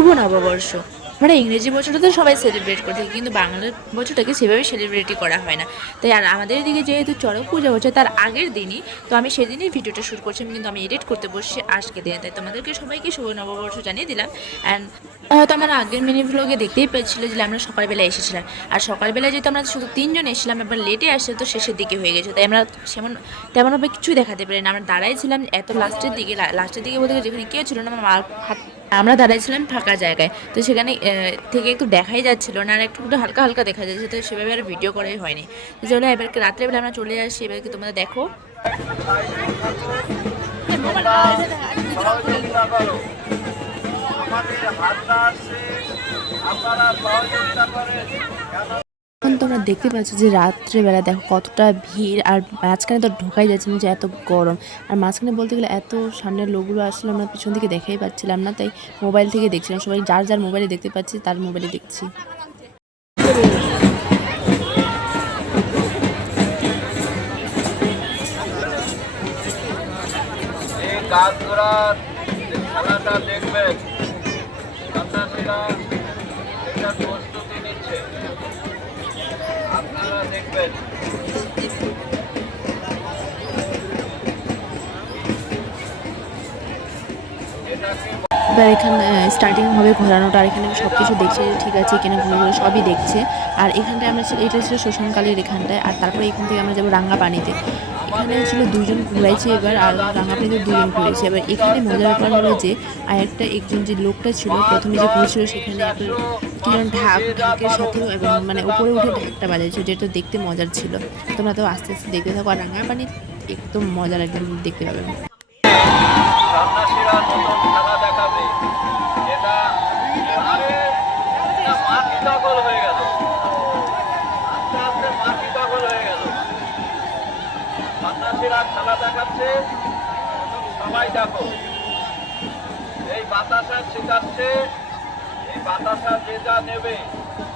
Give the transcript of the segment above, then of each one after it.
শুভ নববর্ষ। আমরা ইংরেজি বছরটা তো সবাই সেলিব্রেট করে থাকি, কিন্তু বাংলা বছরটাকে সেভাবে সেলিব্রেটই করা হয় না। তাই আর আমাদের এদিকে যেহেতু চড়ক পূজা হচ্ছে তার আগের দিনই, তো আমি সেদিনই ভিডিওটা শ্যুট করছিলাম, কিন্তু আমি এডিট করতে বসছি আজকে দিনে। তাই তোমাদেরকে সবাইকে শুভ নববর্ষ জানিয়ে দিলাম। অ্যান্ড হয়তো আমার আগের মিনি ভ্লগে দেখতেই পেয়েছিল যে আমরা সকালবেলা এসেছিলাম। আর সকালবেলায় যেহেতু আমরা শুধু 3 জন এসেছিলাম, এবার লেটে আসছে তো শেষের দিকে হয়ে গেছে, তাই আমরা তেমনভাবে কিছুই দেখাতে পারি না। আমরা দাঁড়াই ছিলাম এত লাস্টের দিকে বলতে গেলে যেখানে কেউ ছিল না, আমার মা আমরা দাঁড়াইছিলাম ফাঁকা জায়গায়, তো সেখানে থেকে একটু দেখাই যাচ্ছিল না, আর একটু একটু হালকা হালকা দেখা যাচ্ছে, তো সেভাবে আর ভিডিও করাই হয়নি। তো চলো এবারকে রাত্রেবেলা আমরা চলে আসি, এবারকে তোমরা দেখো। এখন তোমরা দেখতে পাচ্ছ যে রাত্রেবেলা দেখো কতটা ভিড়, আর মাঝখানে তো ঢোকাই যাচ্ছে না, যে এত গরম। আর মাঝখানে বলতে গেলে এত সামনের লোকগুলো আসলে আমরা পিছন থেকে দেখাই পাচ্ছিলাম না, তাই মোবাইল থেকে দেখছিলাম, সবাই যার যার মোবাইলে দেখতে পাচ্ছি তার মোবাইলে দেখছি। খেলাটা দেখবেন, সন্ন্যাসীরা এটার প্রস্তুতি নিচ্ছে, আপনারা দেখবেন। এবার এখানে স্টার্টিং হবে ঘোরানোটা, আর এখানে সব কিছু দেখছে ঠিক আছে এখানে ঘুরে ঘুরে সবই দেখছে। আর এখানটায় আমরা এটা ছিল শ্মশানকালীর এখানটায়, আর তারপরে এখান থেকে আমরা যাবো রাঙ্গাপানিতে। এখানে ছিল 2 জন ঘুরাইছে এবার, আর রাঙ্গাপানিতে 2 জন ঘুরেছে। এবার এখানে মজার ব্যাপার হলো যে একজন যে লোকটা ছিল প্রথমে যে ঘুরছিল, সেখানে একটা কি যেন ঢাকের সাথেও এবং মানে উপরে উঠে ঢাকটা বাজাইছিল, যেটা দেখতে মজার ছিল। তোমরা তো আস্তে আস্তে দেখতে থাকো, আর রাঙ্গাপানি একদম মজার একদম দেখতে পাবে। সন্ন্যাসীরা নতুন খেলা দেখাবে, যেটা আরে মাটি দখল হয়ে গেল, আস্তে আস্তে মাটি দখল হয়ে গেল। সন্ন্যাসীরা খেলা দেখাচ্ছে, সবাই দেখো। এই বাতাসা শেখাচ্ছে, এই বাতাসা যে যা নেবে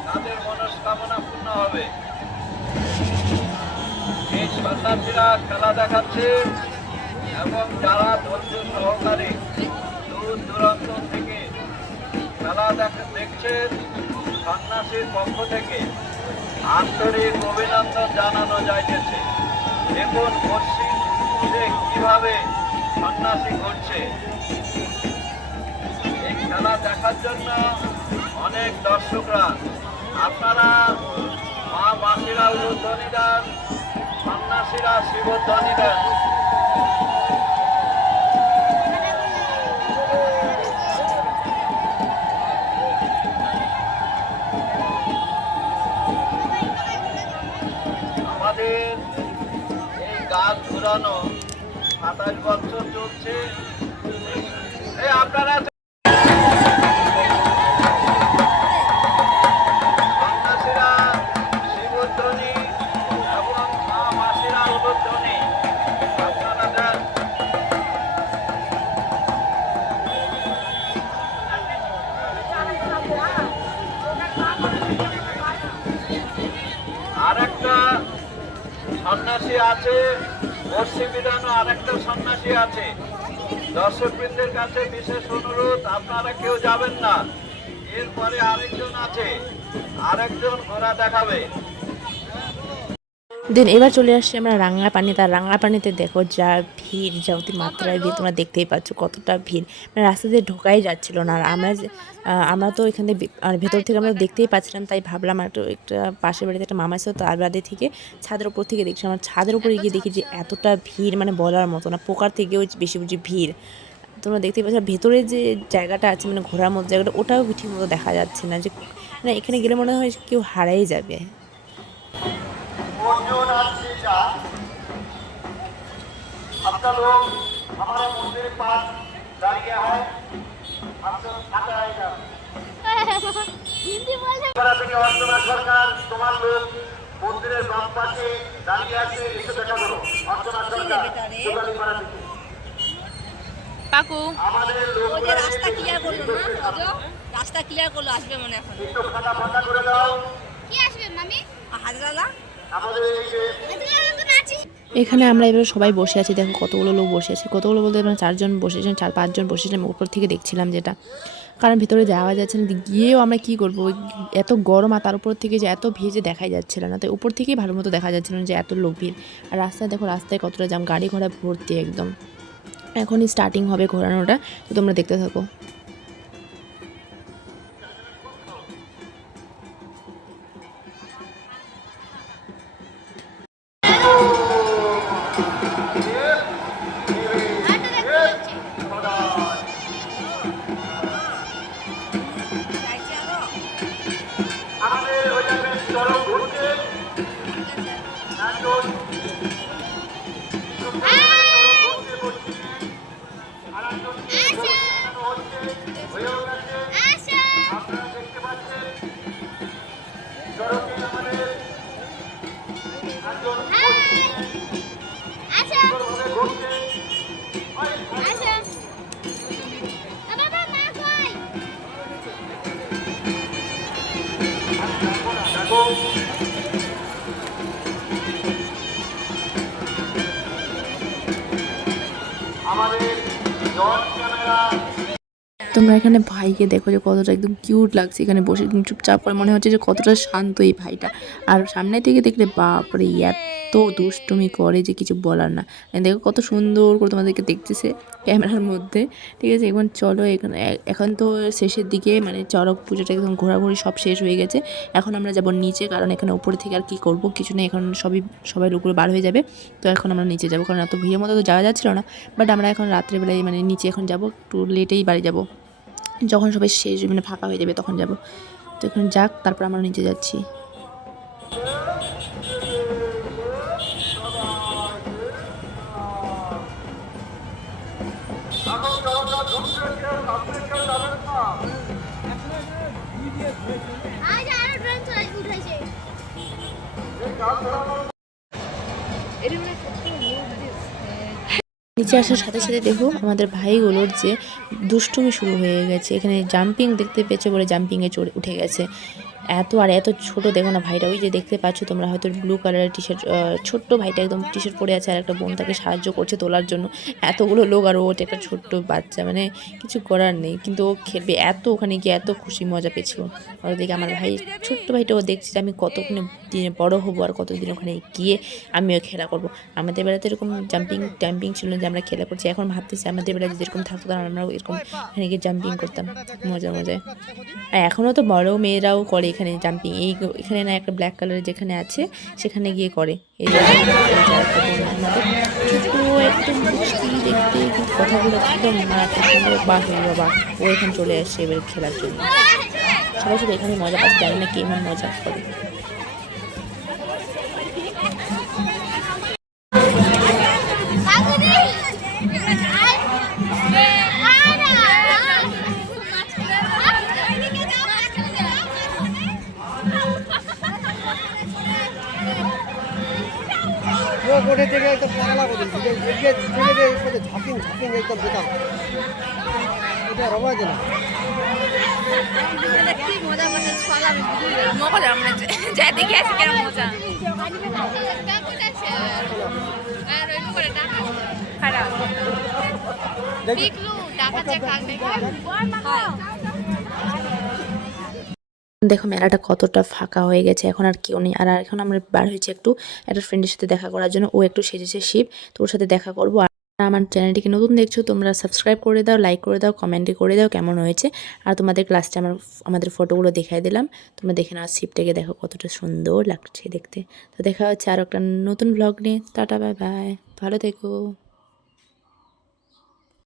তাদের মনস্কামনা পূর্ণ হবে। এই সন্ন্যাসীরা খেলা দেখাচ্ছে, এবং যারা ধৈর্য সহকারে দূর দূরান্ত থেকে খেলা দেখছেন, সন্ন্যাসীর পক্ষ থেকে আন্তরিক অভিনন্দন জানানো যাইতেছে। দেখুন পশ্চিম সে কিভাবে সন্ন্যাসী করছে। এই খেলা দেখার জন্য অনেক দর্শকরা, আপনারা মা মাসিরা উলুধ্বনি দেন, সন্ন্যাসীরা শিবধ্বনি দেন। আমাদের এই গাছ ঘুরানো 27 বছর চলছে। আপনারা সন্ন্যাসীরা শিবধ্বনি এবং মা মাসিরা উলুধ্বনি আপনারা দেন। আরেকটা সন্ন্যাসী আছে, পশ্চিম বিধানও আরেকটা সন্ন্যাসী আছে। দর্শকবৃন্দের কাছে বিশেষ অনুরোধ, আপনারা কেউ যাবেন না। এরপরে আরেকজন আছে, আরেকজন ঘোড়া দেখাবে। দেন এবার চলে আসছি আমরা রাঙ্গাপানি। তার রাঙ্গাপানিতে দেখো যা ভিড়, যা অতি মাত্রায় ভিড়, তোমরা দেখতেই পাচ্ছ কতটা ভিড়, মানে রাস্তা দিয়ে ঢোকাই যাচ্ছিল না। আর আমরা তো এখানে আর ভেতর থেকে আমরা দেখতেই পাচ্ছিলাম, তাই ভাবলাম একটা পাশের বাড়িতে একটা মামা ছিল, তার বাড়ি থেকে ছাদের উপর থেকে দেখছি। আমার ছাদের উপরে গিয়ে দেখি যে এতটা ভিড়, মানে বলার মতো না, পোকার থেকেও বেশি বেশি ভিড়। তোমরা দেখতেই পাচ্ছ ভেতরে যে জায়গাটা আছে, মানে ঘোরার মতো জায়গাটা, ওটাও ঠিক মতো দেখা যাচ্ছে না, যে মানে এখানে গেলে মনে হয় কেউ হারাই যাবে। आपका लोग हमारे मंदिर के पास दाঁড়িয়ে है, हम तो आता रहेगा। हिंदी बोले बड़ा থেকে অর্চনা সরকার, তোমার লোক মন্দিরের বাম পাশে দাঁড়িয়ে আছে, এসে দেখা করো। অর্চনা সরকার সুগালিপাড়া থেকে পাকু আমাদের লোক ওই যে রাস্তা ক্লিয়ার করলো না, রাস্তা ক্লিয়ার করলো, আসবে মনে এখন। একটু খাতা ফাঁকা করে দাও। কি আসবে মামি? হাজরালা আমাদের এই যে এখানে আমরা এবারে সবাই বসে আছি, দেখো কতগুলো লোক বসে আছে, কতগুলো বলতে আমরা 4 জন বসেছিলাম, 4-5 জন বসেছিলাম, উপর থেকে দেখছিলাম যেটা। কারণ ভেতরে যাওয়া যাচ্ছে না। গিয়েও আমরা কী করবো, এত গরম আর তার উপর থেকে যে এত ভেজে দেখাই যাচ্ছিল না, তাই উপর থেকেই ভালো মতো দেখা যাচ্ছিল না যে এত লোক ভিড়। আর রাস্তায় দেখো, রাস্তায় কতটা জাম, গাড়ি ঘোড়া ভর্তি একদম। এখনই স্টার্টিং হবে ঘোরানোটা, তো তোমরা দেখতে থাকো। আমাদের হয়ে যাবে চরম ঘুরছে একজন আপনারা দেখতে পাচ্ছেন চরমে আমাদের একজন সুন্দরভাবে ঘুরছে। দেখো আমাদের জন ক্যামেরা তোমরা এখানে ভাইকে দেখো যে কতটা একদম কিউট লাগছে, এখানে বসে একদম চুপচাপ করে, মনে হচ্ছে যে কতটা শান্ত এই ভাইটা। আর সামনে থেকে দেখলে বাপরে এত দুষ্টুমি করে যে কিছু বলার না। দেখো কত সুন্দর করে তোমাদেরকে দেখতেছে ক্যামেরার মধ্যে। ঠিক আছে, এখন চলো, এখানে এখন তো শেষের দিকে, মানে চড়ক পুজোটা একদম ঘোরাঘুরি সব শেষ হয়ে গেছে। এখন আমরা যাব নিচে, কারণ এখানে উপরে থেকে আর কি করব, কিছু নেই, এখন সবাই উপরে বার হয়ে যাবে। তো এখন আমরা নিচে যাব, কারণ এত ভিড়ের মতো তো যাওয়া যাচ্ছিল না। বাট আমরা এখন রাত্রেবেলায় মানে নিচে এখন যাব, একটু লেটেই বাড়ি যাব, যখন সবাই শেষ মানে ফাঁকা হয়ে যাবে তখন যাব। তো এখন যাক, তারপর আমরা নিচে যাচ্ছি। নিচে আসার সাথে সাথে দেখো আমাদের ভাইগুলোর যে দুষ্টুমি শুরু হয়ে গেছে। এখানে জাম্পিং দেখতে পেয়েছে বলে জাম্পিংয়ে উঠে গেছে। এত ছোট, দেখো না ভাইটা, ওই যে দেখতে পাচ্ছ তোমরা হয়তো, ব্লু কালারের টি শার্ট, ছোট্ট ভাইটা একদম টি শার্ট পরে আছে, আর একটা বোন তাকে সাহায্য করছে তোলার জন্য। এতগুলো লোক আর ও একটা ছোট্ট বাচ্চা, মানে কিছু করার নেই, কিন্তু ও খেলবে। ওখানে গিয়ে এত খুশি মজা পেয়েছিল। আর ওদিকে আমার ভাই, ছোট্ট ভাইটা, ও দেখছে যে আমি কতক্ষণে দিনে বড় হবো আর কতদিন ওখানে গিয়ে আমিও খেলা করব। আমাদের বেলাতে এরকম জাম্পিং ছিল না যে আমরা খেলা করছি। এখন ভাবতেছি আমাদের বেলায় যদি এরকম থাকতো, তাহলে আমরা এরকম এখানে গিয়ে জাম্পিং করতাম মজায়। আর এখনও তো বড় মেয়েরাও করে এখানে জাম্পিং। এখানে না একটা ব্ল্যাক কালারের যেখানে আছে সেখানে গিয়ে করে। এই যে ছোট একদম মিষ্টি দেখতে, কিন্তু কথাগুলো একদম মারাত্মক সুন্দর। বাহ বাবা, ও এখানে চলে আসছে এবার খেলার জন্য। সবাই শুধু এখানে মজা পাচ্ছে, জানি না কেমন মজা করে। কোটে থেকে একদম পাগলা করে দিচ্ছে, ঝাপিং একদম বেকার, এটা রবা যে না। দেখো মেলাটা কতটা ফাঁকা হয়ে গেছে, এখন আর কেউ নেই। আর এখন আমরা বার হয়েছি একটু একটা ফ্রেন্ডের সাথে দেখা করার জন্য। ও একটু সেজেছে শিব, তো ওর সাথে দেখা করবো। আর আমার চ্যানেলটিকে নতুন দেখছো তোমরা, সাবস্ক্রাইব করে দাও, লাইক করে দাও, কমেন্টে করে দাও কেমন হয়েছে। আর তোমাদের ক্লাসটা আমাদের ফটোগুলো দেখাই দিলাম, তোমরা দেখে নাও। শিবটাকে দেখো কতটা সুন্দর লাগছে দেখতে। তো দেখা হচ্ছে আর একটা নতুন ব্লগ নিয়ে। টাটা, বাই বাই, ভালো থেকো।